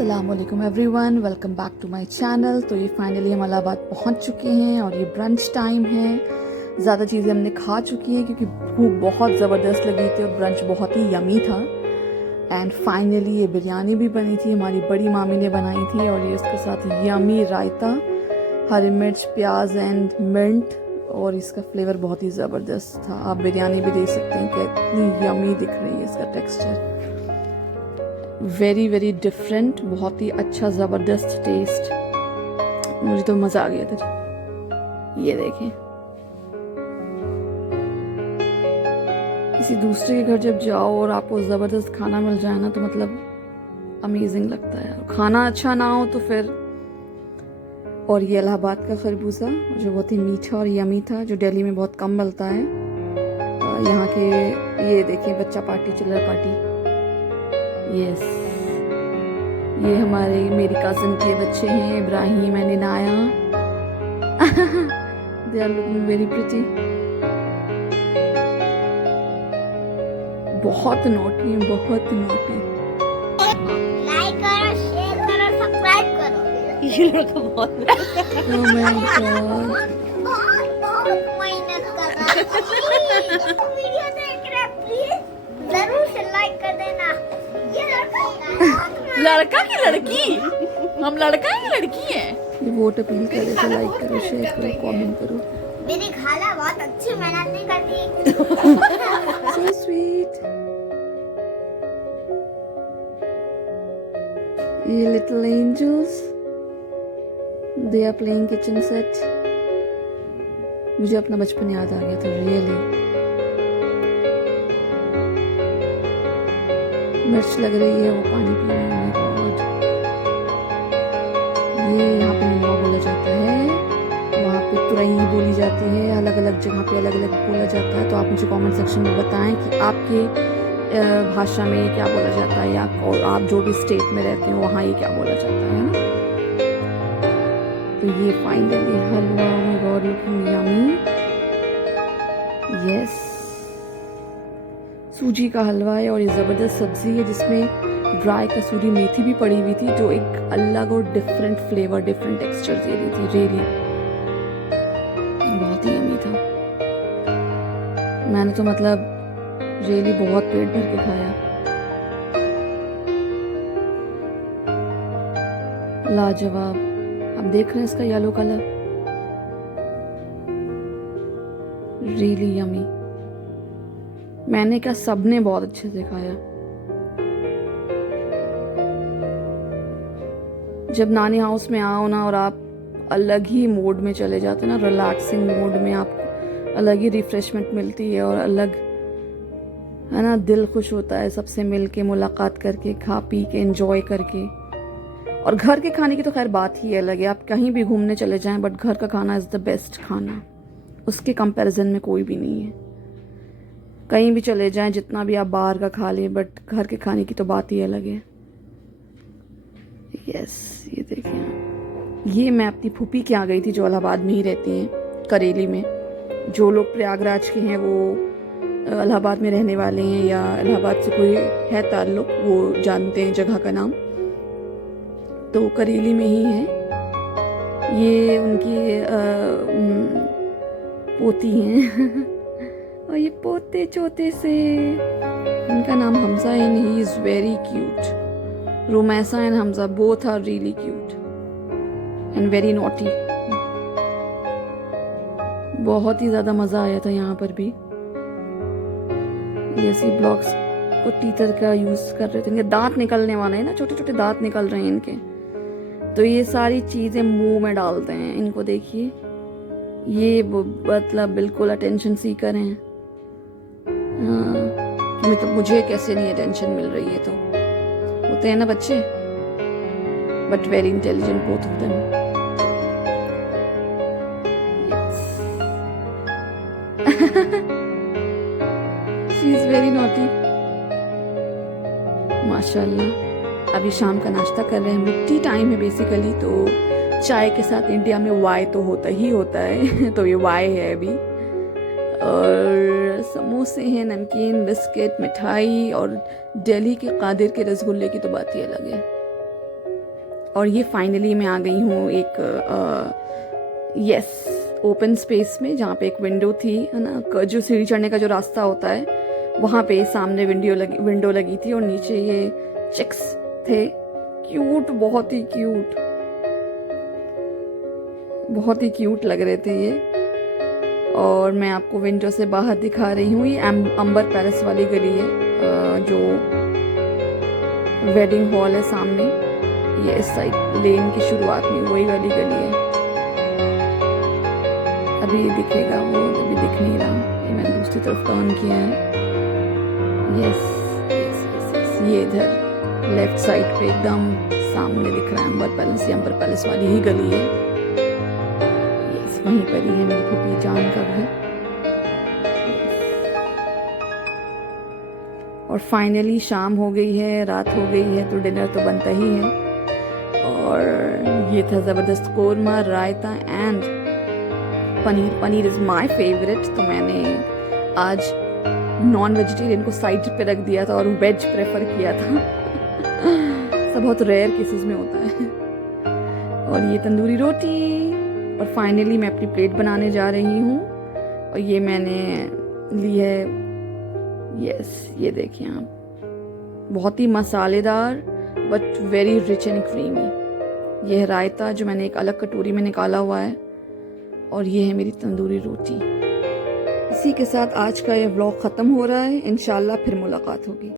अस्सलामुअलैकुम everyone, welcome back to my channel. तो ये फाइनली हम इलाहाबाद पहुंच चुके हैं और ये ब्रंच टाइम है। ज़्यादा चीज़ें हमने खा चुकी हैं क्योंकि भूख बहुत ज़बरदस्त लगी थी और ब्रंच बहुत ही यमी था। एंड फाइनली ये बिरयानी भी बनी थी, हमारी बड़ी मामी ने बनाई थी और ये उसके साथ यमी रायता, हरी मिर्च, प्याज एंड मिंट, और इसका फ्लेवर बहुत ही ज़बरदस्त था। आप बिरयानी भी देख सकते हैं कितनी यमी दिख रही है, इसका टेक्सचर वेरी वेरी डिफरेंट, बहुत ही अच्छा ज़बरदस्त टेस्ट। मुझे तो मज़ा आ गया था। ये देखें, किसी दूसरे के घर जब जाओ और आपको ज़बरदस्त खाना मिल जाए ना तो मतलब अमेजिंग लगता है। खाना अच्छा ना हो तो फिर। और ये इलाहाबाद का खरबूजा जो बहुत ही मीठा और यमी था, जो दिल्ली में बहुत कम मिलता है। यहाँ के ये देखें, बच्चा पार्टी, चिल्लर पार्टी। यस, ये मेरी कज़न के बच्चे हैं, Ibrahim and Inaya. They are looking very pretty. बहुत नोटी, बहुत नोटी। लाइक करो, शेयर करो, सब्सक्राइब करो। ये लड़का बहुत ओह माय गॉड, बहुत मेहनत कर रहा है। वीडियो देख रहे प्लीज जरूर से लाइक कर देना। ये लड़का की लड़की, हम लड़का की लड़की है। ये वोट अपील करे तो लाइक करो, शेयर करो, कमेंट करो। मेरी खाला बहुत अच्छी मेहनत नहीं करती। So sweet. ये little angels, they are playing kitchen set. मुझे अपना बचपन याद आ गया था, रियली। मिर्च लग रही है, वो पानी पी रहे हैं। God. ये यहाँ पे निमोआ बोला जाता है, वहाँ पे तुरई बोली जाती है, अलग अलग जगह पे अलग अलग बोला जाता है। तो आप मुझे कमेंट सेक्शन में बताएं कि आपके भाषा में ये क्या बोला जाता है, या आप जो भी स्टेट में रहते हो वहाँ ये क्या बोला जाता है ना। तो ये finally halwa, oh my God, looking yummy. Yes, सूजी का हलवा है और ये ज़बरदस्त सब्ज़ी है जिसमें ड्राई कसूरी मेथी भी पड़ी हुई थी, जो एक अलग और डिफरेंट फ्लेवर, डिफरेंट टेक्सचर दे रही थी। रियली बहुत ही यमी था। मैंने तो मतलब रियली बहुत पेट भर के खाया। लाजवाब। अब देख रहे हैं इसका येलो कलर, रियली यमी। मैंने क्या, सबने बहुत अच्छे से खाया। जब नानी हाउस में आओ ना और आप अलग ही मोड में चले जाते ना, रिलैक्सिंग मोड में, आपको अलग ही रिफ्रेशमेंट मिलती है और अलग, है ना, दिल खुश होता है सबसे मिल के, मुलाकात करके, खा पी के, एंजॉय करके। और घर के खाने की तो खैर बात ही अलग है। आप कहीं भी घूमने चले जाएं, बट घर का खाना इज़ द बेस्ट खाना, उसके कंपैरिजन में कोई भी नहीं है। कहीं भी चले जाएं, जितना भी आप बाहर का खा लें, बट घर के खाने की तो बात ही अलग है। यस, ये देखिए, ये मैं अपनी फूफी के यहाँ गई थी जो इलाहाबाद में ही रहती हैं, करेली में। जो लोग प्रयागराज के हैं वो इलाहाबाद में रहने वाले हैं, या इलाहाबाद से कोई है ताल्लुक, वो जानते हैं जगह का नाम। तो करेली में ही है ये, उनकी पोती हैं। और ये पोते चोते से, इनका नाम हमजा है, he is very cute. Romaisa and Hamza both are really cute and very naughty. बहुत ही ज्यादा मजा आया था यहाँ पर भी। ये ऐसी ब्लॉक्स को टीथर का यूज कर रहे थे, इनके दांत निकलने वाले हैं ना, छोटे छोटे दांत निकल रहे हैं इनके। तो ये सारी चीजें मुंह में डालते हैं। इनको देखिए, ये मतलब बिल्कुल अटेंशन सीकर हैं। मतलब मुझे कैसे नहीं अटेंशन मिल रही है, तो होते हैं ना बच्चे, but very intelligent both of them. She is very naughty, माशाल्लाह। अभी शाम का नाश्ता कर रहे हैं हम लोग, टी टाइम है बेसिकली। तो चाय के साथ इंडिया में वाई तो होता ही होता है। तो ये वाई है अभी, और समोसे हैं, नमकीन, बिस्किट, मिठाई, और दिल्ली के कादिर के रसगुल्ले की तो बात ही अलग है। और ये फाइनली मैं आ गई हूँ एक ओपन स्पेस में, जहाँ पे एक विंडो थी, है ना, जो सीढ़ी चढ़ने का जो रास्ता होता है वहाँ पे सामने विंडो लगी थी और नीचे ये चिक्स थे, क्यूट, बहुत ही क्यूट लग रहे थे ये। और मैं आपको विंडो से बाहर दिखा रही हूँ, ये अंबर पैलेस वाली गली है, जो वेडिंग हॉल है सामने, ये इस साइड लेन की शुरुआत में वही वाली गली है। अभी दिखेगा वो, अभी दिख नहीं रहा, ये मैंने दूसरी तरफ टर्न किया है। यस, ये इधर लेफ्ट साइड पे एकदम सामने दिख रहा है अंबर पैलेस, ये अंबर पैलेस वाली ही गली है। यस, वहीं पर ही है मेरी फूफी जान का घर। और फाइनली शाम हो गई है, रात हो गई है, तो डिनर तो बनता ही है। और ये था ज़बरदस्त korma, raita and paneer is my favourite. तो मैंने आज नॉन वेजिटेरियन को साइड पे रख दिया था और वेज प्रेफर किया था। सब बहुत रेयर केसेस में होता है। और ये तंदूरी रोटी। और फाइनली मैं अपनी प्लेट बनाने जा रही हूँ, और ये मैंने ली है, ये देखिए आप, बहुत ही मसालेदार but very rich and creamy. ये है रायता जो मैंने एक अलग कटोरी में निकाला हुआ है, और ये है मेरी तंदूरी रोटी। इसी के साथ आज का ये व्लॉग ख़त्म हो रहा है। इंशाल्लाह फिर मुलाकात होगी।